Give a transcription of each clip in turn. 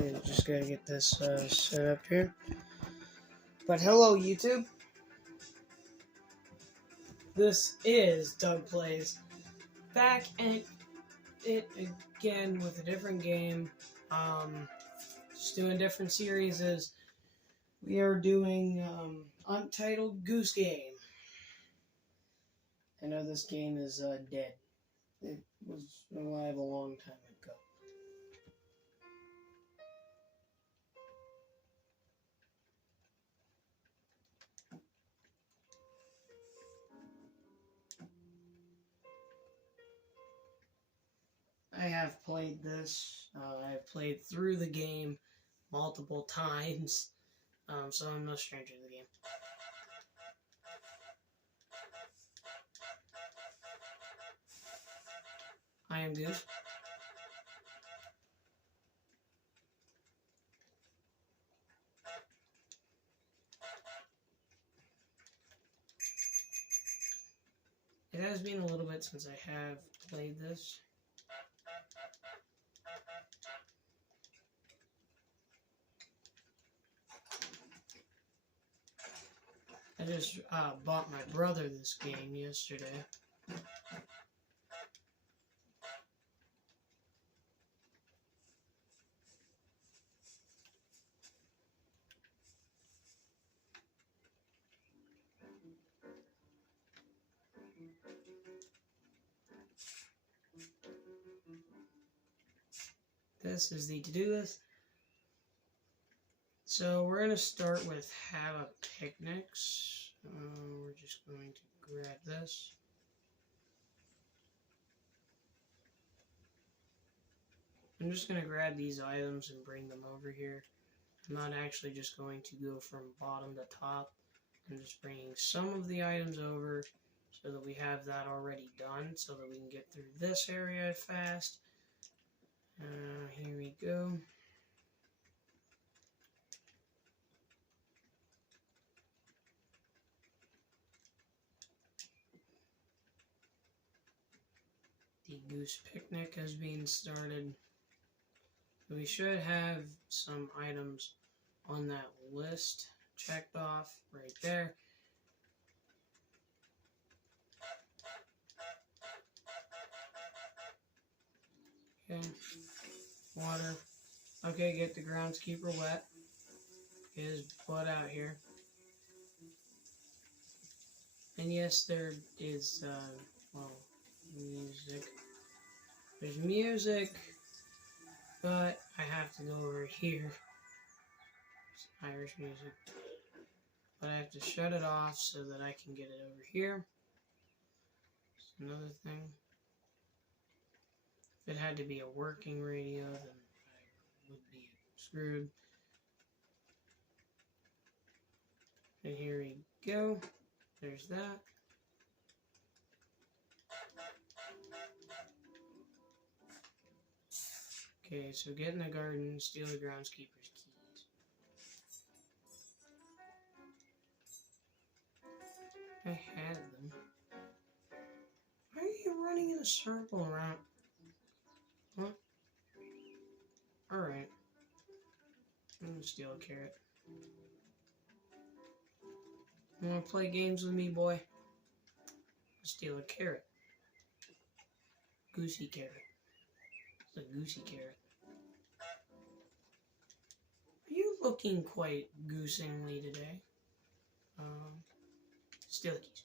Okay, just gotta get this set up here. But hello, YouTube. This is Doug Plays, back at it again with a different game. Just doing different series. We are doing Untitled Goose Game. I know this game is dead. It was alive a long time ago. I have played this. I've played through the game multiple times, so I'm no stranger to the game. I am Goose. It has been a little bit since I have played this. I just bought my brother this game yesterday. This is the to-do list. So we're going to start with have a picnics. We're just going to grab this. I'm just going to grab these items and bring them over here. I'm not actually just going to go from bottom to top. I'm just bringing some of the items over so that we have that already done so that we can get through this area fast. Here we go. The goose picnic has been started. We should have some items on that list checked off right there. Okay, water. Okay, get the groundskeeper wet. Get his butt out here. And yes, there is, music. There's music, but I have to go over here. It's Irish music. But I have to shut it off so that I can get it over here. That's another thing. If it had to be a working radio, then I would be screwed. And here we go. There's that. Okay, so get in the garden, steal the groundskeeper's keys. I had them. Why are you running in a circle around? What? Alright. I'm gonna steal a carrot. You wanna play games with me, boy? Steal a carrot. Goosey carrot. It's a goosey carrot. Are you looking quite goosingly today? Steal the keys.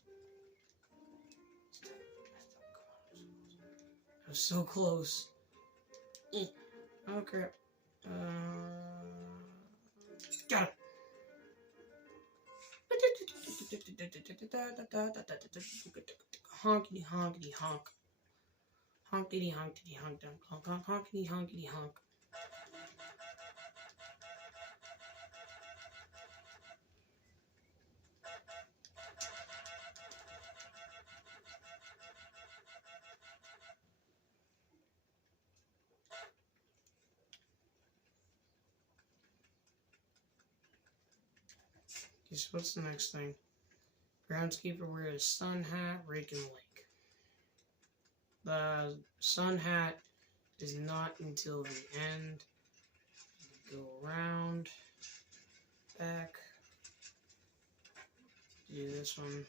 I was so close. Oh crap. Got it. Honkity honkity honk. Honkity honkity honk down. Honk honk honkity honkity honk. Okay, so what's the next thing? Groundskeeper wears sun hat, rake and lake. The sun hat is not until the end. go around, back, do this one.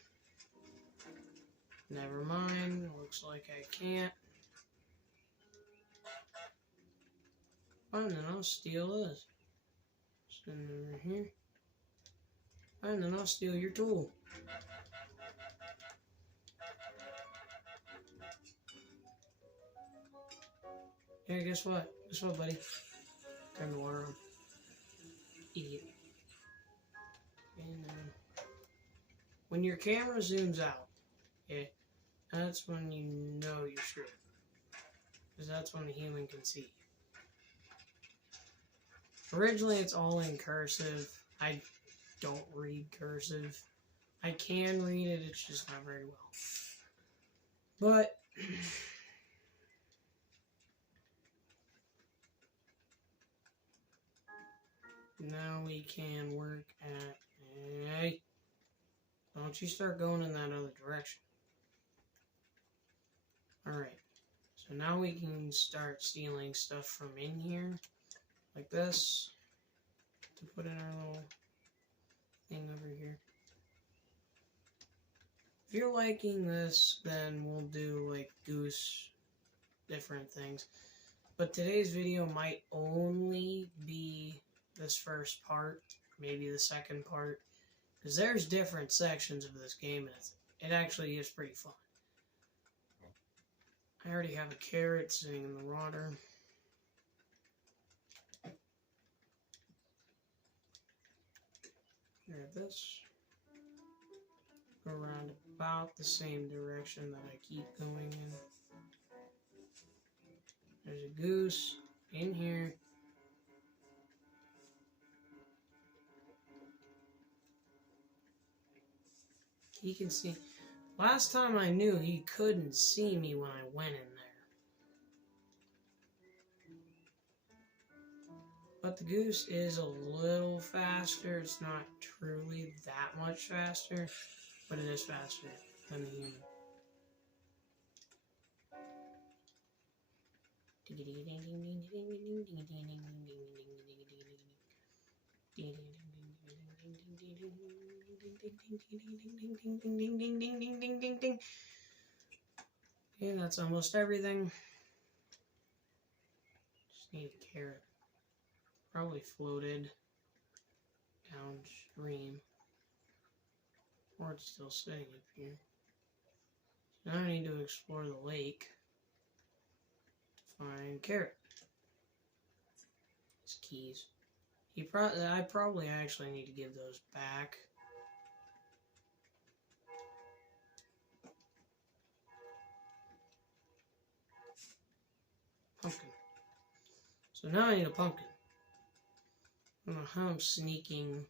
Never mind, looks like I can't. Fine, then I'll steal this. Send it over here. Fine, then I'll steal your tool. Yeah, guess what? Guess what, buddy? Turn the water on. Idiot. And when your camera zooms out, okay, that's when you know you're screwed. Because that's when the human can see. Originally, it's all in cursive. I don't read cursive. I can read it, it's just not very well. But now we can work at... Hey, don't you start going in that other direction. Alright, so now we can start stealing stuff from in here, like this, to put in our little thing over here. If you're liking this, then we'll do like goose, different things. But today's video might only be this first part, maybe the second part, because there's different sections of this game, and it actually is pretty fun. I already have a carrot sitting in the water. Grab this. Go around about the same direction that I keep going in. There's a goose in here. He can see. Last time I knew, he couldn't see me when I went in there. But the goose is a little faster. It's not truly that much faster, but it is faster than the human. Okay, that's almost everything. Just need a carrot. Probably floated downstream. Or it's still sitting up here. Now I need to explore the lake to find carrot. His keys. I probably actually need to give those back. Pumpkin. So now I need a pumpkin. I don't know how I'm sneaking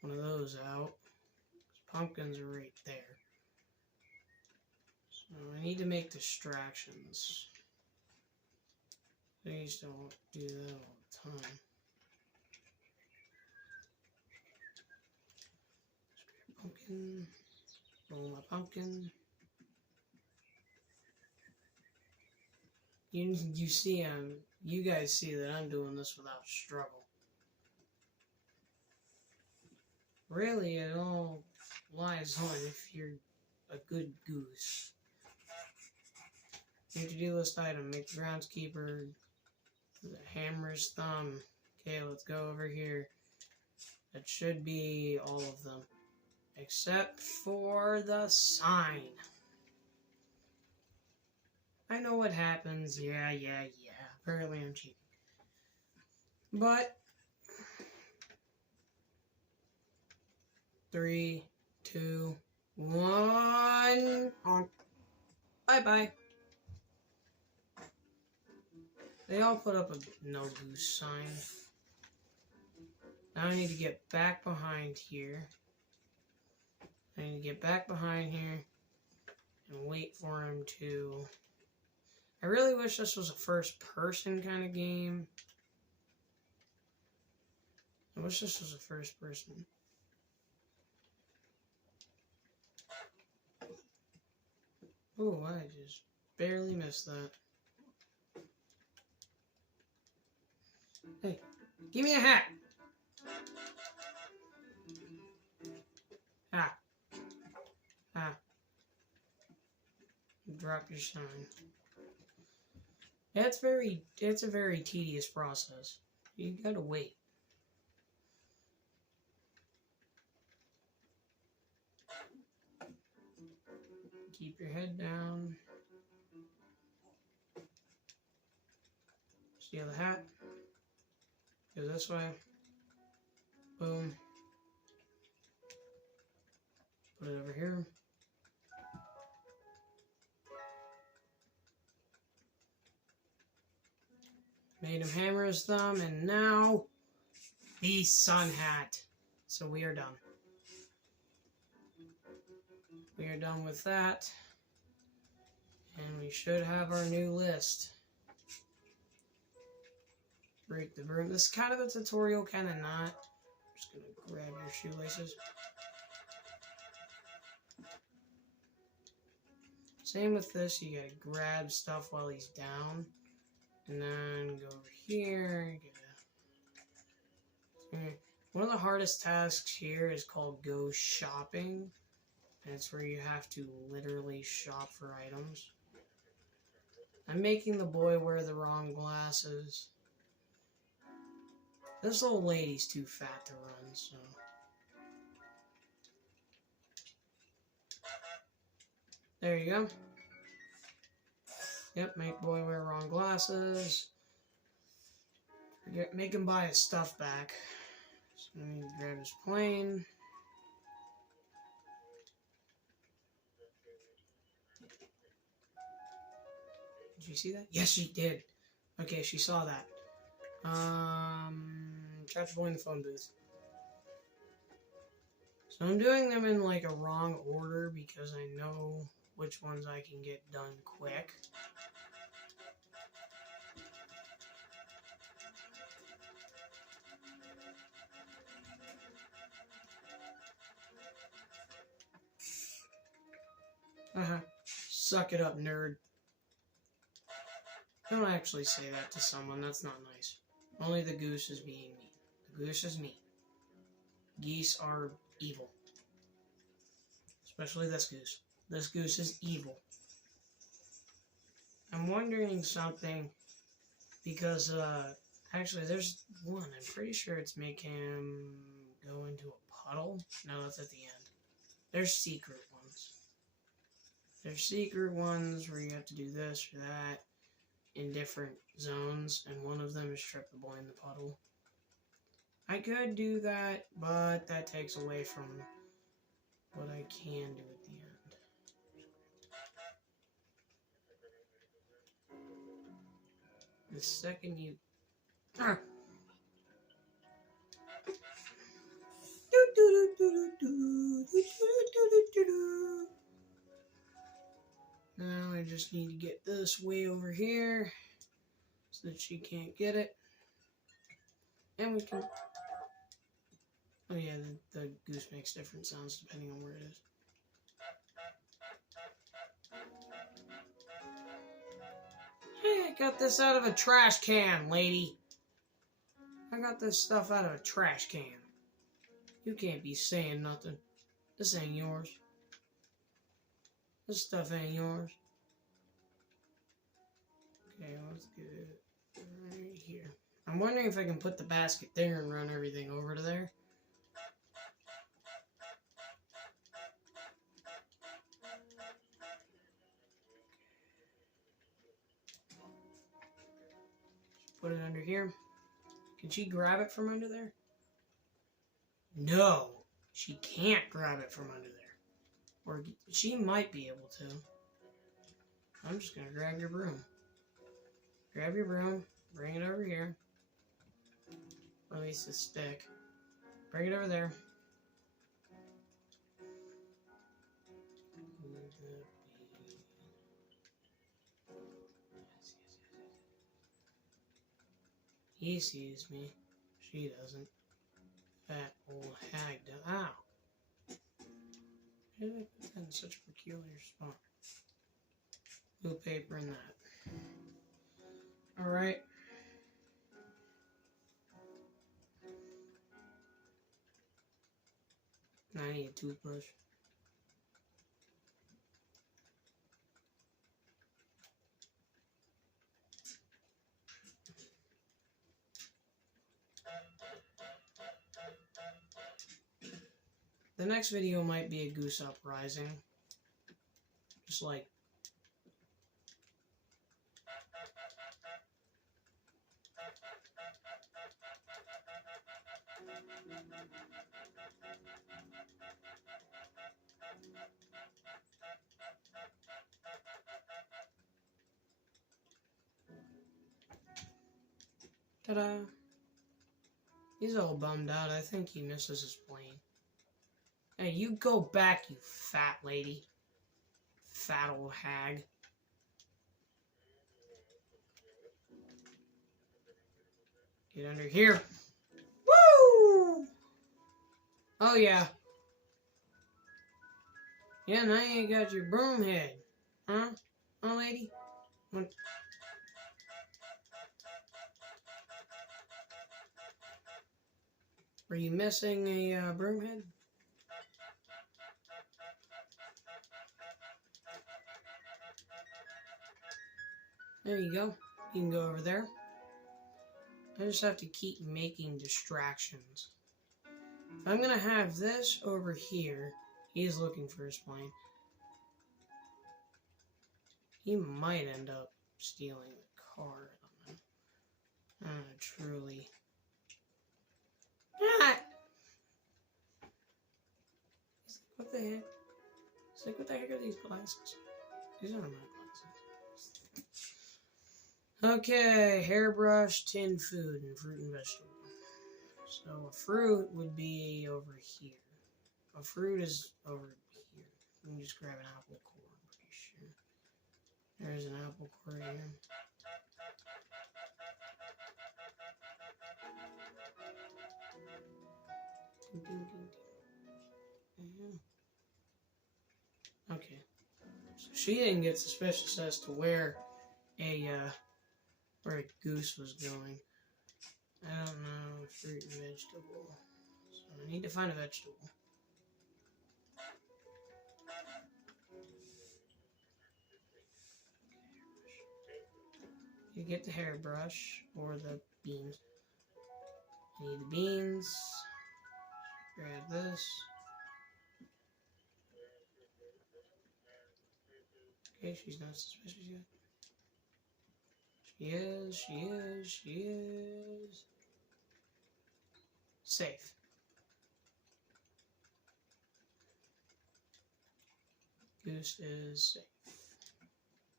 one of those out. Pumpkins are right there. So I need to make distractions. Please don't do that all the time. Pumpkin. Roll my pumpkin. You see, you guys see that I'm doing this without struggle. Really, it all lies on if you're a good goose. New to-do list item, make the groundskeeper the hammer's thumb. Okay, let's go over here. That should be all of them. Except for the sign. I know what happens. Yeah. Apparently I'm cheating. But 3, 2, 1. Honk. Bye-bye. They all put up a no goose sign. Now I need to get back behind here. I need to get back behind here and wait for him to... I really wish this was a first-person kind of game. I wish this was a first-person. Oh, I just barely missed that. Hey, Give me a hat. Ah. Ah. Drop your sign. It's a very tedious process. You gotta wait. Keep your head down. Steal the hat. Go this way. Boom. Put it over here. Made him hammer his thumb, and now the sun hat. So we are done. We are done with that. And we should have our new list. Break the broom. This is kind of a tutorial, kind of not. I'm just going to grab your shoelaces. Same with this. You got to grab stuff while he's down. And then go over here. One of the hardest tasks here is called go shopping. And it's where you have to literally shop for items. I'm making the boy wear the wrong glasses. This old lady's too fat to run, so. There you go. Yep, make boy wear wrong glasses. Make him buy his stuff back. So I need to grab his plane. Did you see that? Yes, she did. Okay, she saw that. Try to join the phone booth. So I'm doing them in like a wrong order because I know which ones I can get done quick. Suck it up, nerd. Don't actually say that to someone. That's not nice. Only the goose is being mean. The goose is mean. Geese are evil. Especially this goose. This goose is evil. I'm wondering something because, actually there's one. I'm pretty sure it's making him go into a puddle. No, that's at the end. There's secret ones. There's secret ones where you have to do this or that in different zones, and one of them is trip the boy in the puddle. I could do that, but that takes away from what I can do at the end. The second you... Ah! Now I just need to get this way over here so that she can't get it. And we can... Oh yeah, the goose makes different sounds depending on where it is. Hey, I got this out of a trash can, lady. I got this stuff out of a trash can. You can't be saying nothing. This ain't yours. This stuff ain't yours. Okay, let's get it right here. I'm wondering if I can put the basket there and run everything over to there. Put it under here. Can she grab it from under there? No, she can't grab it from under there. Or she might be able to. I'm just going to grab your broom. Grab your broom, bring it over here. Release the stick. Bring it over there. He sees me. She doesn't. That old hag does. Ow! Why did I put that in such a peculiar spot? Blue paper in that. Alright. I need a toothbrush. The next video might be a goose uprising. Just like... Ta-da! He's all bummed out. I think he misses his plane. Hey, you go back, you fat lady. Fat old hag. Get under here. Woo! Oh, yeah. Yeah, now you ain't got your broom head. Huh? Huh, lady? What? Were you missing a broom head? There you go. You can go over there. I just have to keep making distractions. I'm gonna have this over here. He's looking for his plane. He might end up stealing the car. I don't know. Truly. Ah! What the heck? It's like, what the heck are these glasses? These aren't my glasses. Okay, hairbrush, tin food, and fruit and vegetable. So a fruit would be over here. A fruit is over here. Let me just grab an apple core, I'm pretty sure. There's an apple core here. Okay. So she didn't get suspicious as to where a goose was going. I don't know, fruit and vegetable. So I need to find a vegetable. You get the hairbrush or the beans. I need the beans. Grab this. Okay, she's not suspicious yet. She is, she is, she is. Safe. Goose is safe.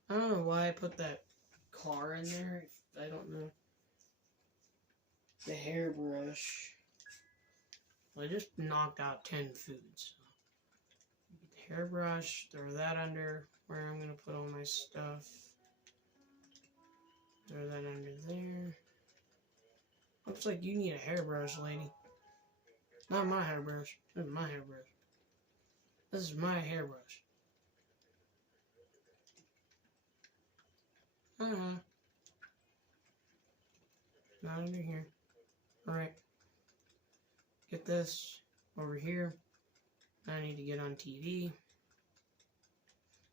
I don't know why I put that car in there. I don't know. The hairbrush. Well, I just knocked out 10 foods. Get the hairbrush, throw that under where I'm going to put all my stuff. Throw that under there. Looks like you need a hairbrush, lady. Not my hairbrush. This is my hairbrush. This is my hairbrush. Not under here. Alright. Get this over here. I need to get on TV.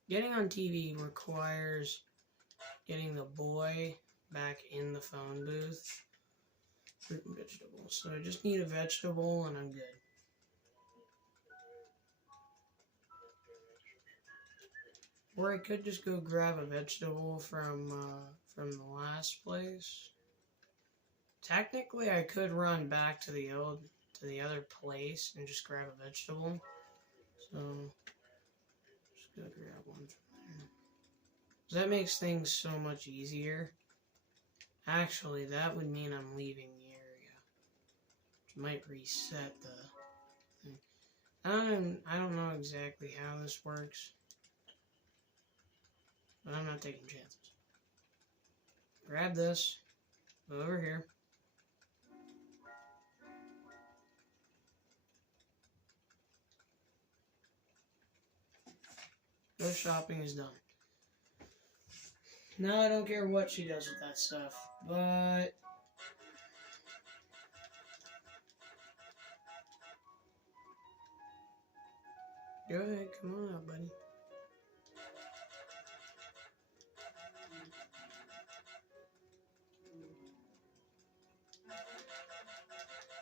Getting on TV requires getting the boy back in the phone booth. Fruit and vegetables. So I just need a vegetable and I'm good. Or I could just go grab a vegetable from the last place. Technically, I could run back to the other place and just grab a vegetable. So just go grab one from there. That makes things so much easier. Actually, that would mean I'm leaving the area, which might reset the thing. I don't know exactly how this works, but I'm not taking chances. Grab this, go over here. Go shopping is done. Now I don't care what she does with that stuff, but Go ahead, come on out, buddy.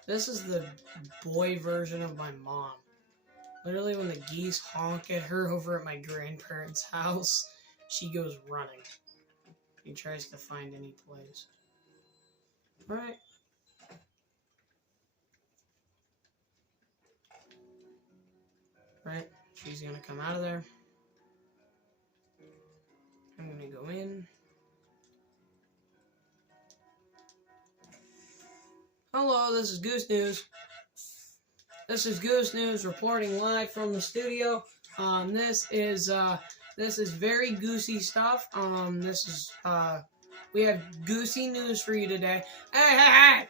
This is the boy version of my mom. Literally, when the geese honk at her over at my grandparents' house, she goes running. He tries to find any place. Alright. Right, she's gonna come out of there. I'm gonna go in. Hello, this is Goose News. This is Goose News reporting live from the studio. This is very goosey stuff. We have goosey news for you today. Hey!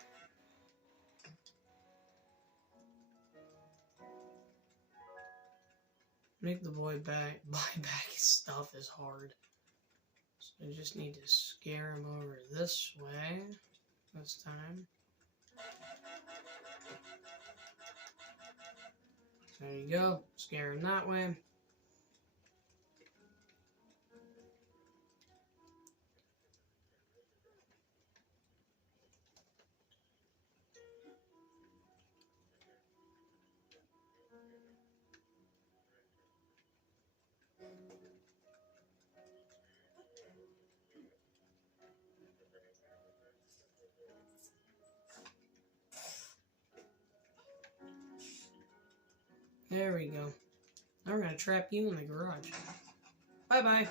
Make the boy buy back his stuff is hard. So I just need to scare him over this way this time. There you go. Scare him that way. There we go. Now we're going to trap you in the garage. Bye-bye.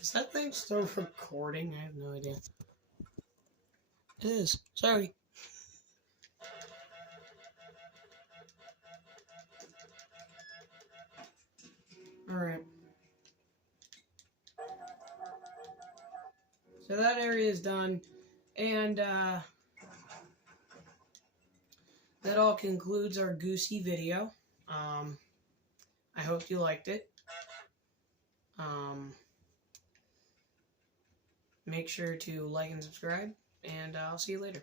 Is that thing still recording? I have no idea. It is. Sorry. Alright. So that area is done, and that all concludes our goosey video. I hope you liked it. Make sure to like and subscribe, and I'll see you later.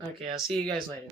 Okay, I'll see you guys later.